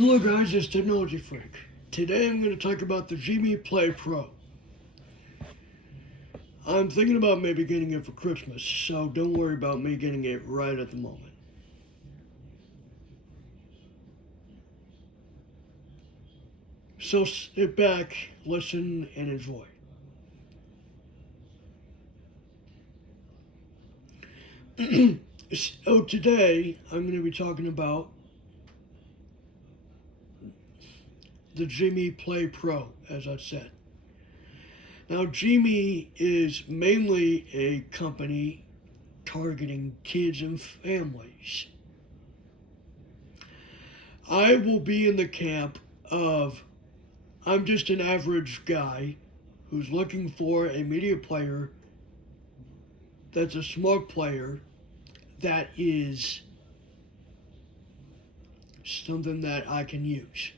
Hello guys, it's Technology Freak. Today I'm going to talk about the G-Mee Play Pro. I'm thinking about maybe getting it for Christmas, so don't worry about me getting it right at the moment. So sit back, listen, and enjoy. So today I'm going to be talking about the G-Mee Play Pro, as I said. Now, G-Mee is mainly a company targeting kids and families. I will be in the camp of I'm just an average guy who's looking for a media player that's a smart player that is something that I can use.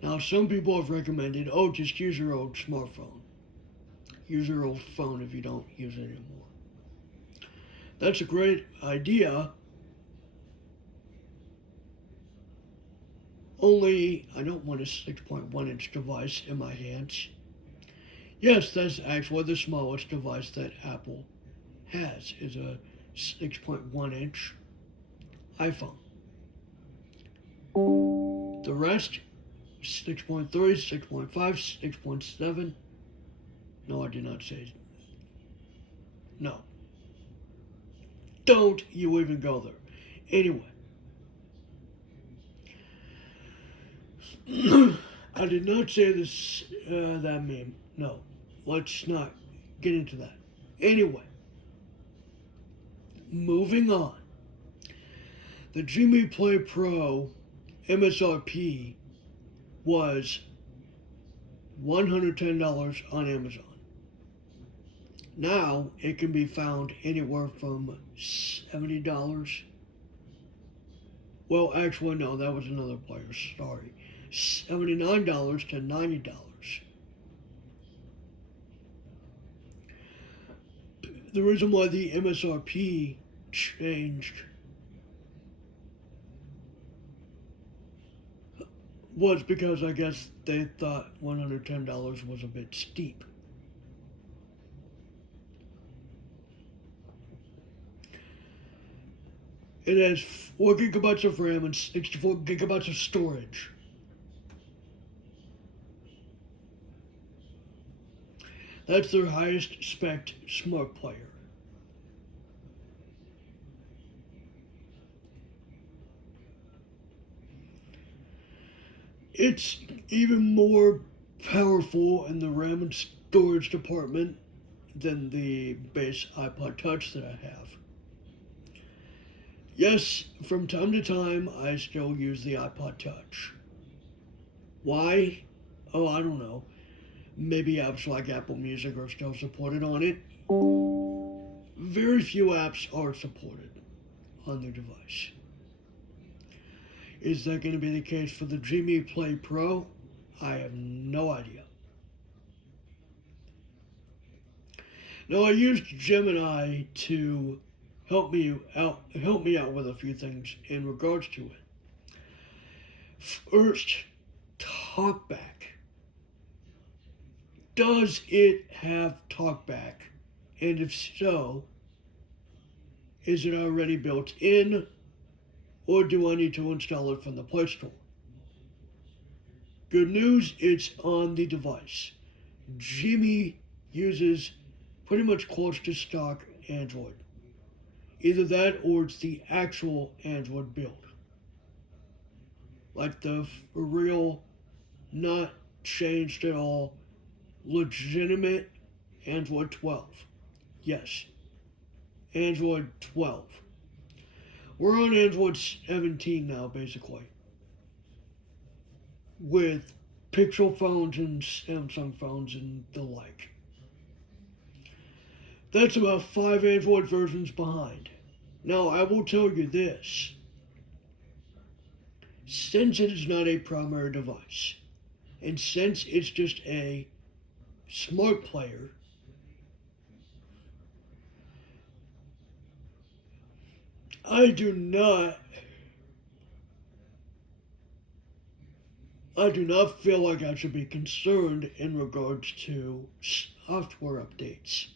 Now, some people have recommended, just use your old smartphone. Use your old phone if you don't use it anymore. That's a great idea, only I don't want a 6.1 inch device in my hands. Yes, that's actually the smallest device that Apple has, is a 6.1 inch iPhone. The rest, 6.3, 6.5, 6.7. No, I did not say. No. Don't you even go there. Anyway. I did not say this, that meme. No. Let's not get into that. Anyway. Moving on. The G-Mee Play Pro MSRP was $110 on Amazon. Now it can be found anywhere from $70. Well, actually, no, that was another player. Sorry. $79 to $90. The reason why the MSRP changed was because I guess they thought $110 was a bit steep. It has 4 gigabytes of RAM and 64 gigabytes of storage. That's their highest spec smart player. It's even more powerful in the RAM and storage department than the base iPod Touch that I have. Yes, from time to time, I still use the iPod Touch. Why? Oh, I don't know. Maybe apps like Apple Music are still supported on it. Very few apps are supported on the device. Is that going to be the case for the G-Mee Play Pro? I have no idea. Now, I used Gemini to help me out with a few things in regards to it. First, TalkBack. Does it have TalkBack? And if so, is it already built in, or do I need to install it from the Play Store? Good news, it's on the device. G-Mee uses pretty much close to stock Android. Either that or it's the actual Android build. Like the real, not changed at all, legitimate Android 12. Yes, Android 12. We're on Android 17 now, basically, with Pixel phones and Samsung phones and the like. That's about 5 Android versions behind. Now, I will tell you this. Since it is not a primary device, and since it's just a smart player, I do not I do not feel like I should be concerned in regards to software updates.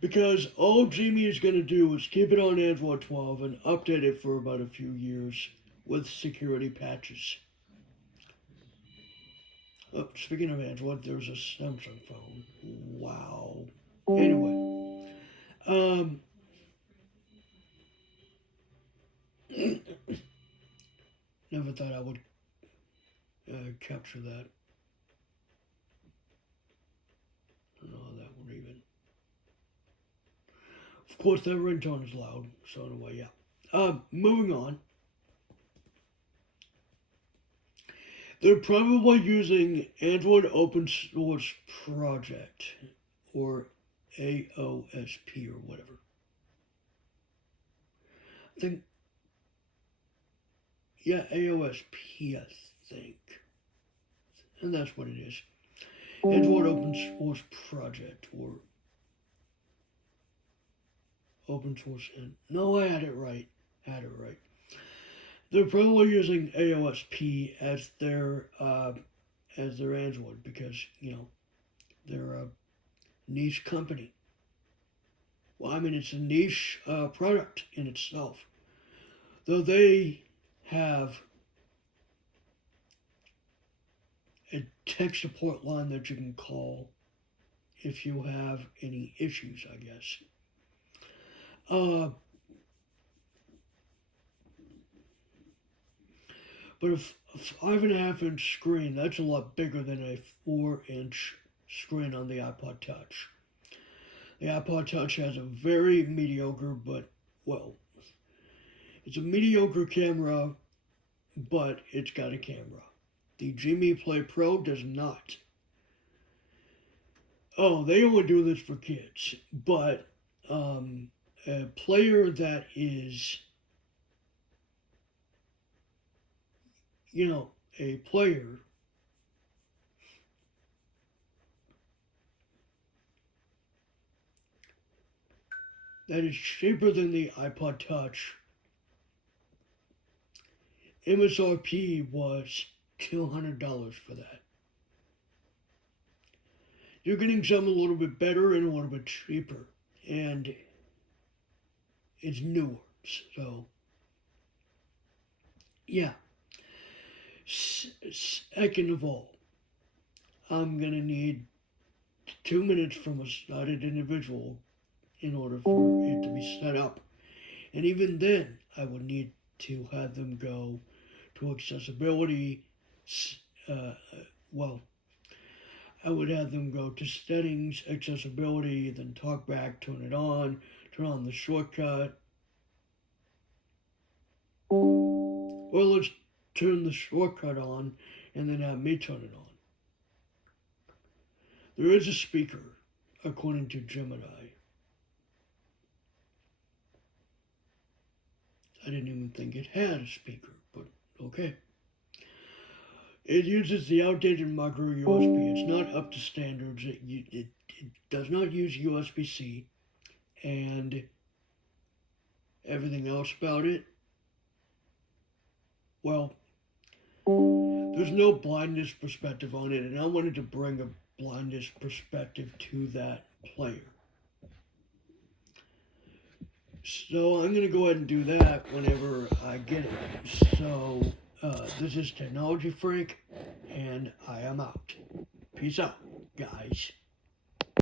Because all G-Mee is going to do is keep it on Android 12 and update it for about a few years with security patches. Oh, speaking of Android, there's a Samsung phone. Wow. Anyway, never thought I would capture that. I don't know how that would even. Of course, that ringtone is loud. So anyway, yeah. Moving on. They're probably using Android Open Source Project or AOSP or whatever. I think, yeah, AOSP, I think. And that's what it is. Android Open Source Project or Open Source. No, I had it right. They're probably using AOSP as their Android because they're a niche company. Well, I mean it's a niche product in itself, though they have a tech support line that you can call if you have any issues, I guess. But a 5.5-inch screen, that's a lot bigger than a 4-inch screen on the iPod Touch. The iPod Touch has a very mediocre, but, well, it's a mediocre camera, but it's got a camera. The G-Mee Play Pro does not. Oh, they only do this for kids, but a player that is, a player that is cheaper than the iPod Touch. MSRP was $200 for that. You're getting something a little bit better and a little bit cheaper, and it's newer. So, yeah. Second of all, I'm gonna need 2 minutes from a sighted individual in order for it to be set up. And even then, I would need to have them go to accessibility. Well, I would have them go to settings, accessibility, then talk back, turn it on, turn on the shortcut. Or let's turn the shortcut on and then have me turn it on. There is a speaker, according to Gemini. I didn't even think it had a speaker, but okay. It uses the outdated micro USB. It's not up to standards. It does not use USB-C, and everything else about it, well, there's no blindness perspective on it, and I wanted to bring a blindness perspective to that player. So I'm going to go ahead and do that whenever I get it. So this is Technology Freak, and I am out. Peace out, guys.